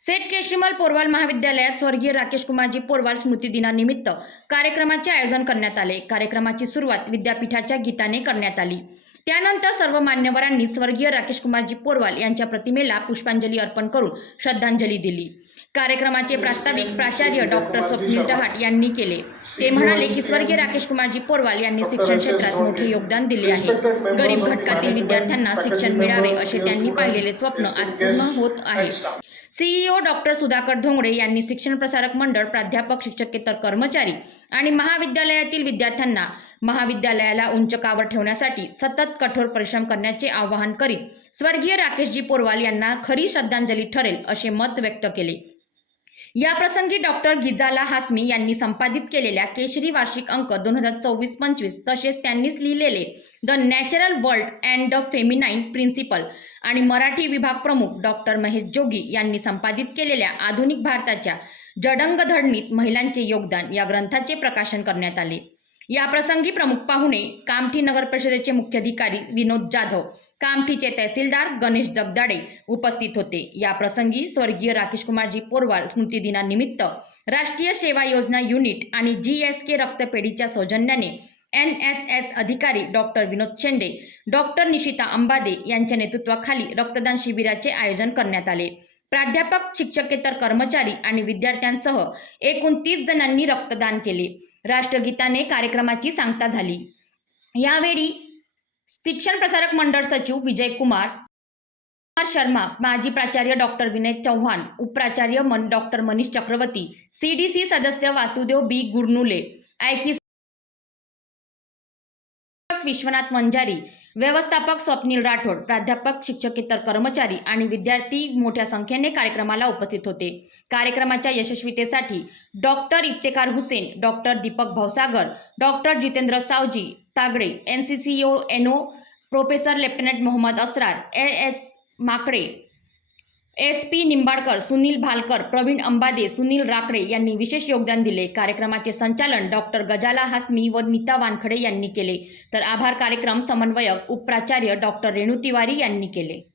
सेठ केशरीमल पोरवाल महाविद्यालयात स्वर्गीय राकेश कुमारजी पोरवाल स्मृती दिनानिमित्त कार्यक्रमाचे आयोजन करण्यात आले. कार्यक्रमाची सुरुवात विद्यापीठाच्या गीताने करण्यात आली. त्यानंतर सर्व मान्यवरांनी स्वर्गीय राकेश कुमारजी पोरवाल यांच्या प्रतिमेला पुष्पांजली अर्पण करून श्रद्धांजली दिली. कार्यक्रमाचे प्रास्ताविक प्राचार्य डॉक्टर स्वप्नील डहाट यांनी केले. ते म्हणाले की स्वर्गीय राकेश कुमारजी पोरवाल यांनी शिक्षण क्षेत्रात मोठे योगदान दिले आहे. गरीब घटकातील विद्यार्थ्यांना शिक्षण मिळावे असे त्यांनी पाहिलेले स्वप्न आज पूर्ण होत आहे. सीईओ डॉक्टर सुधाकर धोंगडे यांनी शिक्षण प्रसारक मंडळ प्राध्यापक शिक्षकेतर कर्मचारी आणि महाविद्यालयातील विद्यार्थ्यांना महाविद्यालयाला उंचकावर ठेवण्यासाठी सतत कठोर परिश्रम करण्याचे आवाहन करीत स्वर्गीय राकेशजी पोरवाल यांना खरी श्रद्धांजली ठरेल असे मत व्यक्त केले. या प्रसंगी डॉक्टर गिजाला हासमी यांनी संपादित केलेल्या केशरी वार्षिक अंक दोन हजार चोवीस पंचवीस तसेच त्यांनीच लिहिलेले the natural world and the feminine principle आणि मराठी विभाग प्रमुख डॉक्टर महेश जोगी यांनी संपादित केलेल्या आधुनिक भारताच्या जडंगधडणीत महिलांचे योगदान या ग्रंथाचे प्रकाशन करण्यात आले. या प्रसंगी प्रमुख पाहुणे कामठी नगर परिषदेचे मुख्याधिकारी विनोद जाधव कामठीचे तहसीलदार गणेश जगदाडे उपस्थित होते. या प्रसंगी स्वर्गीय राकेश कुमारजी पोरवार स्मृती दिनानिमित्त राष्ट्रीय सेवा योजना युनिट आणि जी एस के रक्तपेढीच्या सौजन्याने एन एस एस अधिकारी डॉक्टर विनोद शेंडे डॉक्टर निशिता अंबादे यांच्या नेतृत्वाखाली रक्तदान शिबिराचे आयोजन करण्यात आले. प्राध्यापक शिक्षकेतर कर्मचारी आणि विद्यार्थ्यांसह एकूण तीस जणांनी रक्तदान केले. राष्ट्रगीताने कार्यक्रमाची सांगता झाली. यावेळी शिक्षण प्रसारक मंडळ सचिव विजय कुमार कुमार शर्मा माजी प्राचार्य डॉक्टर विनय चव्हाण उपप्राचार्य मन डॉक्टर मनीष चक्रवर्ती सीडीसी सदस्य वासुदेव बी. गुरनुले आयकी विश्वनाथ मंजारी व्यवस्थापक स्वप्नील राठोड प्राध्यापक शिक्षकेतर कर्मचारी आणि विद्यार्थी मोठ्या संख्येने कार्यक्रमाला उपस्थित होते. कार्यक्रमाच्या यशस्वीतेसाठी doctor Iftekhar Hussain doctor Deepak Bhavsagar doctor Jitendra Savji Tagde N C C O N O professor lieutenant Mohammad Asrar A S Makde S P Nimbadkar Sunil Bhalkar Pravin Ambade Sunil Rakde यांनी विशेष योगदान दिले. कार्यक्रमाचे संचालन doctor गजाला हासमी व नीता वानखडे यांनी केले. तर आभार कार्यक्रम समन्वयक उपप्राचार्य डॉक्टर रेणू तिवारी यांनी केले.